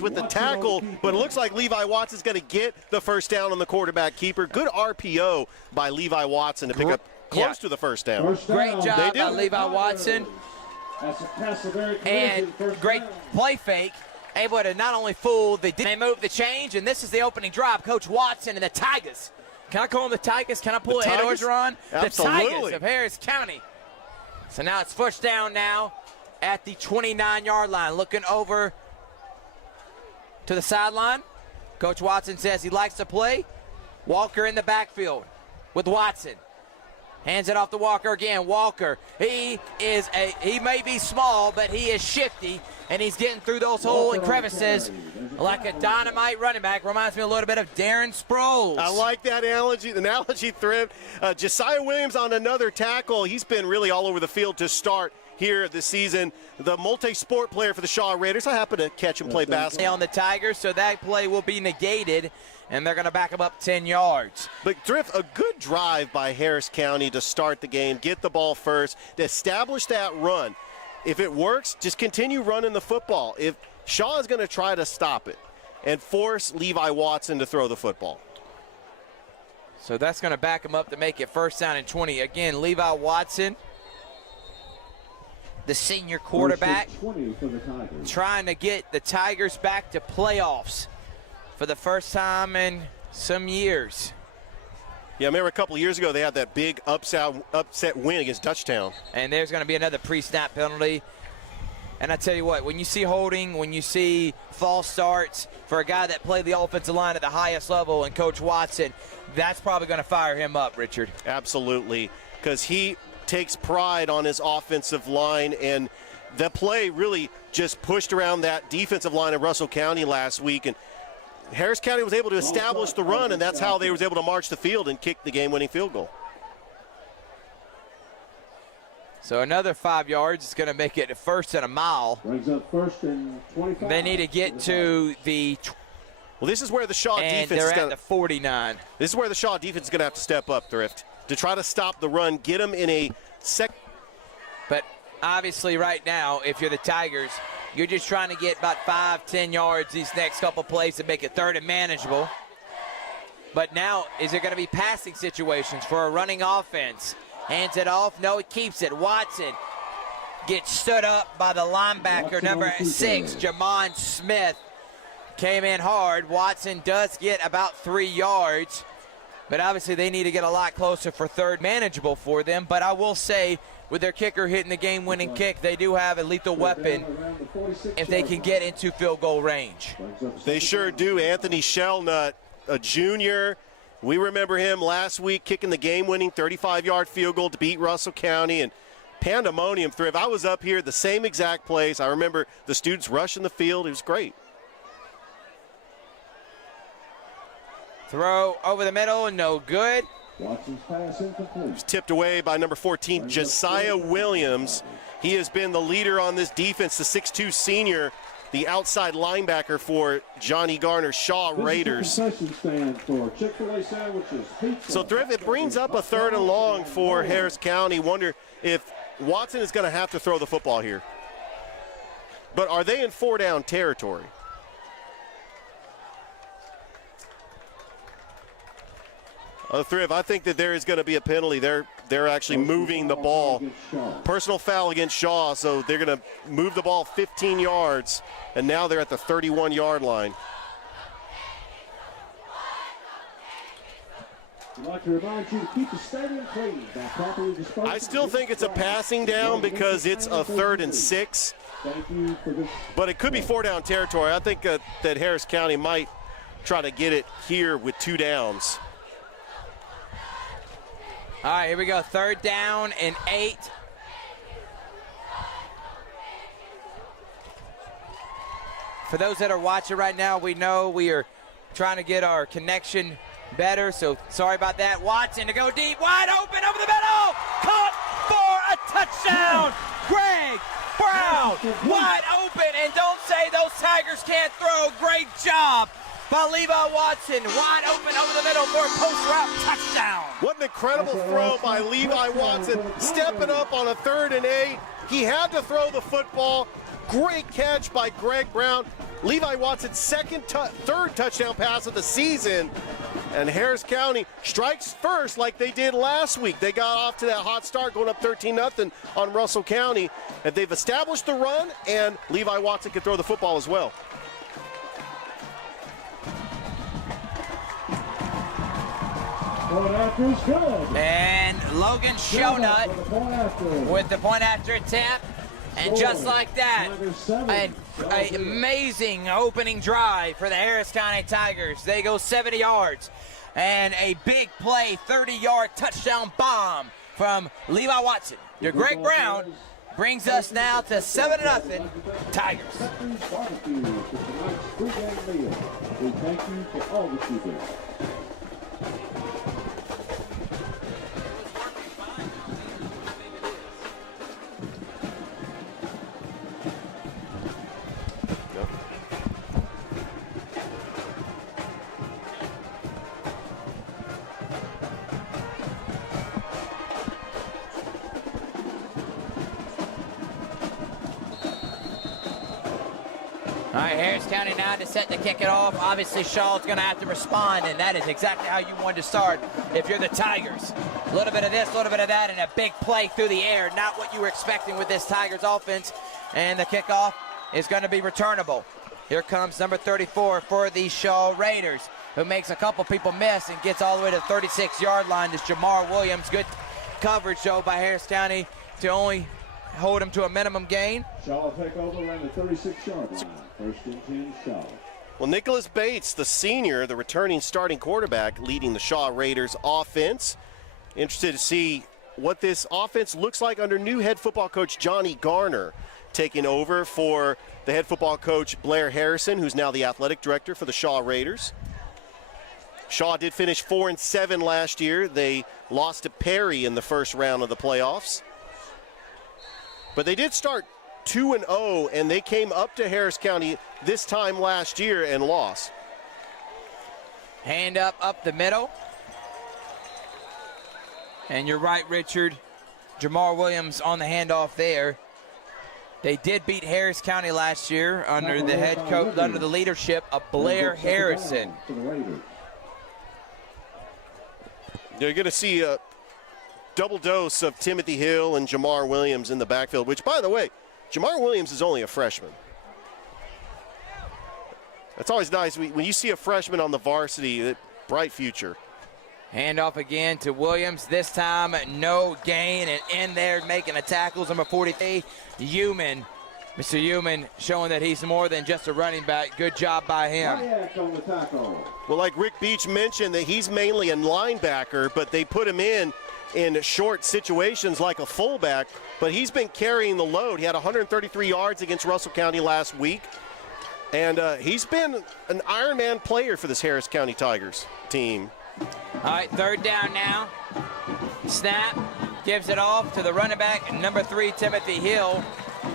with the tackle, but it looks like Levi Watson's going to get the first down on the quarterback keeper. Good RPO by Levi Watson to pick up close to the first down. Great job by Levi Watson. And great play fake. Able to not only fool, they move the change, and this is the opening drive. Coach Watson and the Tigers. Can I call them the Tigers? Can I pull a Ed Orgeron? The Tigers of Harris County. So now it's first down now at the 29-yard line. Looking over to the sideline. Coach Watson says he likes to play. Walker in the backfield with Watson. Hands it off to Walker again. Walker, he may be small, but he is shifty, and he's getting through those holes and crevices like a dynamite running back. Reminds me a little bit of Darren Sproles. I like that analogy, Thrift. Josiah Williams on another tackle. He's been really all over the field to start here this season. The multi-sport player for the Shaw Raiders. I happen to catch him play basketball. On the Tigers, so that play will be negated, and they're going to back him up 10 yards. But Thrift, a good drive by Harris County to start the game, get the ball first, to establish that run. If it works, just continue running the football. If Shaw is going to try to stop it and force Levi Watson to throw the football. So that's going to back him up to make it first down and 20. Again, Levi Watson, the senior quarterback, trying to get the Tigers back to playoffs for the first time in some years. Yeah, I remember a couple of years ago they had that big upset win against Dutchtown. And there's going to be another pre-snap penalty. And I tell you what, when you see holding, when you see false starts for a guy that played the offensive line at the highest level and Coach Watson, that's probably going to fire him up, Richard. Absolutely, because he takes pride on his offensive line, and the play really just pushed around that defensive line of Russell County last week, and Harris County was able to establish the run, and that's how they was able to march the field and kick the game-winning field goal. So another 5 yards is going to make it first and a mile. Brings up first and 25. They need to get to the. Well, this is where the Shaw defense is going at the 49. This is where the Shaw defense is going to have to step up, Thrift, to try to stop the run, get them in a sec. But obviously, right now, if you're the Tigers, you're just trying to get about 5-10 yards these next couple plays to make it third and manageable. But now, is there going to be passing situations for a running offense? Hands it off. No, he keeps it. Watson gets stood up by the linebacker, number 6, Jamon Smith. Came in hard. Watson does get about 3 yards. But obviously, they need to get a lot closer for third manageable for them. But I will say, with their kicker hitting the game-winning kick, they do have a lethal weapon if they can get into field goal range. They sure do. Anthony Shellnut, a junior. We remember him last week kicking the game-winning 35-yard field goal to beat Russell County, and pandemonium, Thrift. I was up here at the same exact place. I remember the students rushing the field. It was great. Throw over the middle, no good. Watson's pass incomplete. He was tipped away by number 14, Josiah Williams. He has been the leader on this defense, the 6'2 senior, the outside linebacker for Johnny Garner's Shaw Raiders. For Chick-fil-A sandwiches, pizza. So, Thrift, it brings up a third and long for Harris County. Wonder if Watson is going to have to throw the football here. But are they in 4-down territory? Thrift, I think that there is going to be a penalty. They're actually moving the ball. Personal foul against Shaw, so they're going to move the ball 15 yards, and now they're at the 31-yard line. I'd like to remind you to keep the stadium clean by properly disposing. I still think it's a passing down because it's a 3rd and 6. But it could be 4-down territory. I think that Harris County might try to get it here with 2 downs. All right, here we go. 3rd down and 8. For those that are watching right now, we know we are trying to get our connection better, so sorry about that. Watson to go deep, wide open over the middle, caught for a touchdown. Greg Brown, wide open, and don't say those Tigers can't throw. Great job by Levi Watson, wide open over the middle for a post route touchdown. What an incredible throw by Levi Watson, stepping up on a 3rd and 8. He had to throw the football. Great catch by Greg Brown. Levi Watson's third touchdown pass of the season. And Harris County strikes first like they did last week. They got off to that hot start going up 13-0 on Russell County. And they've established the run, and Levi Watson can throw the football as well. And Logan Shonut with the point after attempt. And just like that, an amazing opening drive for the Harris County Tigers. They go 70 yards. And a big play, 30-yard touchdown bomb from Levi Watson. Your Greg Brown brings us now to 7-0 Tigers. We thank you for all that you do. All right, Harris County now to set to kick it off. Obviously, Shaw's going to have to respond, and that is exactly how you want to start if you're the Tigers. A little bit of this, a little bit of that, and a big play through the air. Not what you were expecting with this Tigers offense, and the kickoff is going to be returnable. Here comes number 34 for the Shaw Raiders, who makes a couple people miss and gets all the way to the 36-yard line. This Jamar Williams. Good coverage, though, by Harris County to only hold him to a minimum gain. Shaw will take over around the 36-yard line. First and 10, Shaw. Well, Nicholas Bates, the senior, the returning starting quarterback, leading the Shaw Raiders offense. Interested to see what this offense looks like under new head football coach Johnny Garner, taking over for the head football coach Blair Harrison, who's now the athletic director for the Shaw Raiders. Shaw did finish 4-7 last year. They lost to Perry in the first round of the playoffs. But they did start 2-0, and they came up to Harris County this time last year and lost. Hand up the middle. And you're right, Richard. Jamar Williams on the handoff there. They did beat Harris County last year under the head coach, under the leadership of Blair Harrison. You're going to see a double dose of Timothy Hill and Jamar Williams in the backfield, which, by the way, Jamar Williams is only a freshman. That's always nice when you see a freshman on the varsity, bright future. Handoff again to Williams. This time, no gain, and in there making the tackles, number 43, Human. Mr. Human showing that he's more than just a running back. Good job by him. Well, like Rick Beach mentioned, that he's mainly a linebacker, but they put him in short situations like a fullback, but he's been carrying the load. He had 133 yards against Russell County last week, and he's been an Ironman player for this Harris County Tigers team. All right, third down now. Snap, gives it off to the running back, number 3, Timothy Hill.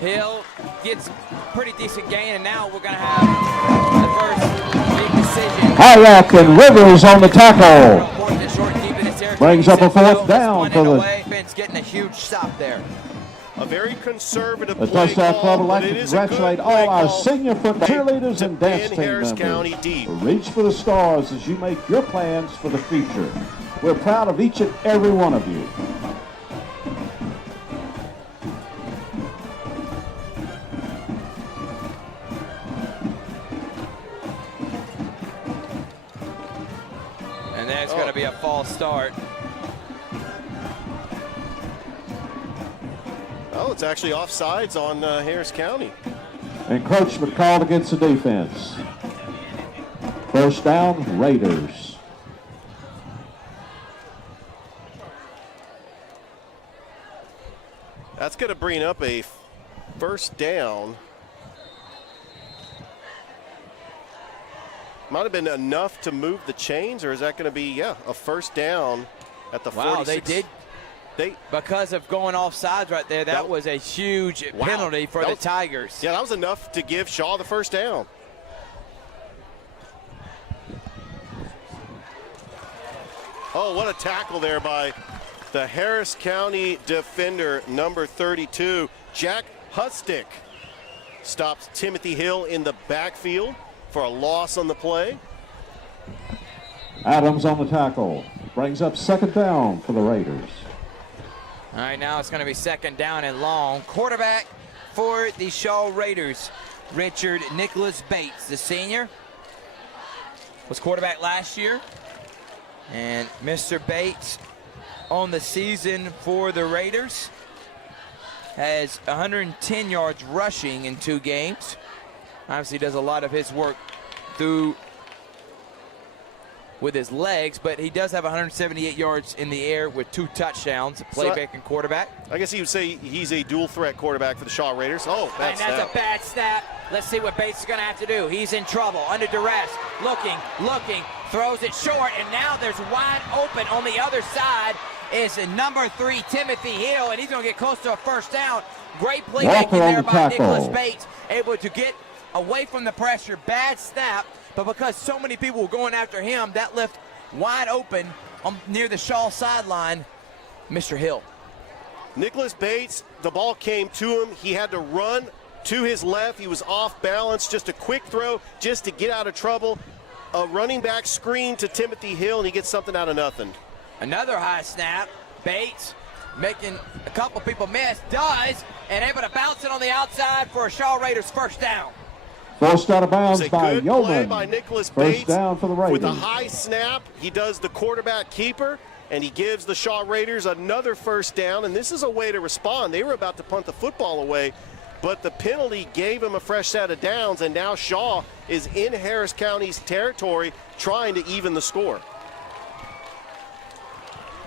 Hill gets pretty decent gain, and now we're going to have the first big decision. Hayek and Rivers on the tackle. Brings up a fourth down for the... Ben's getting a huge stop there. A very conservative the play Touchdown Club would call, like to congratulate all our senior football cheerleaders and dance team Harris members. County deep. Reach for the stars as you make your plans for the future. We're proud of each and every one of you. And there's going to be a false start. Oh, it's actually offsides on Harris County. Encroachment called against the defense. First down, Raiders. That's going to bring up a first down. Might have been enough to move the chains, or is that going to be, a first down at the 46? Wow, they did. Because of going off sides right there, that was a huge penalty for the Tigers. Yeah, that was enough to give Shaw the first down. Oh, what a tackle there by the Harris County defender, number 32, Jack Hustick. stops Timothy Hill in the backfield for a loss on the play. Adams on the tackle. Brings up second down for the Raiders. All right, now it's going to be second down and long. Quarterback for the Shaw Raiders, Richard Nicholas Bates, the senior. Was quarterback last year. And Mr. Bates on the season for the Raiders has 110 yards rushing in 2 games. Obviously does a lot of his work through with his legs, but he does have 178 yards in the air with 2 touchdowns, playback and quarterback. I guess you would say he's a dual threat quarterback for the Shaw Raiders. Oh, bad snap. And that's a bad snap. Let's see what Bates is going to have to do. He's in trouble, under duress, looking, throws it short, and now there's wide open on the other side is number 3, Timothy Hill, and he's going to get close to a first down. Great playmaking there by Nicholas Bates, able to get away from the pressure. Bad snap. But because so many people were going after him, that left wide open near the Shaw sideline, Mr. Hill. Nicholas Bates, the ball came to him. He had to run to his left. He was off balance. Just a quick throw just to get out of trouble. A running back screen to Timothy Hill, and he gets something out of nothing. Another high snap. Bates making a couple people miss. Does, and able to bounce it on the outside for a Shaw Raiders first down. Forced out of bounds by Yeoman. Good play by Nicholas Bates. First down for the Raiders. With a high snap, he does the quarterback keeper, and he gives the Shaw Raiders another first down, and this is a way to respond. They were about to punt the football away, but the penalty gave him a fresh set of downs, and now Shaw is in Harris County's territory trying to even the score.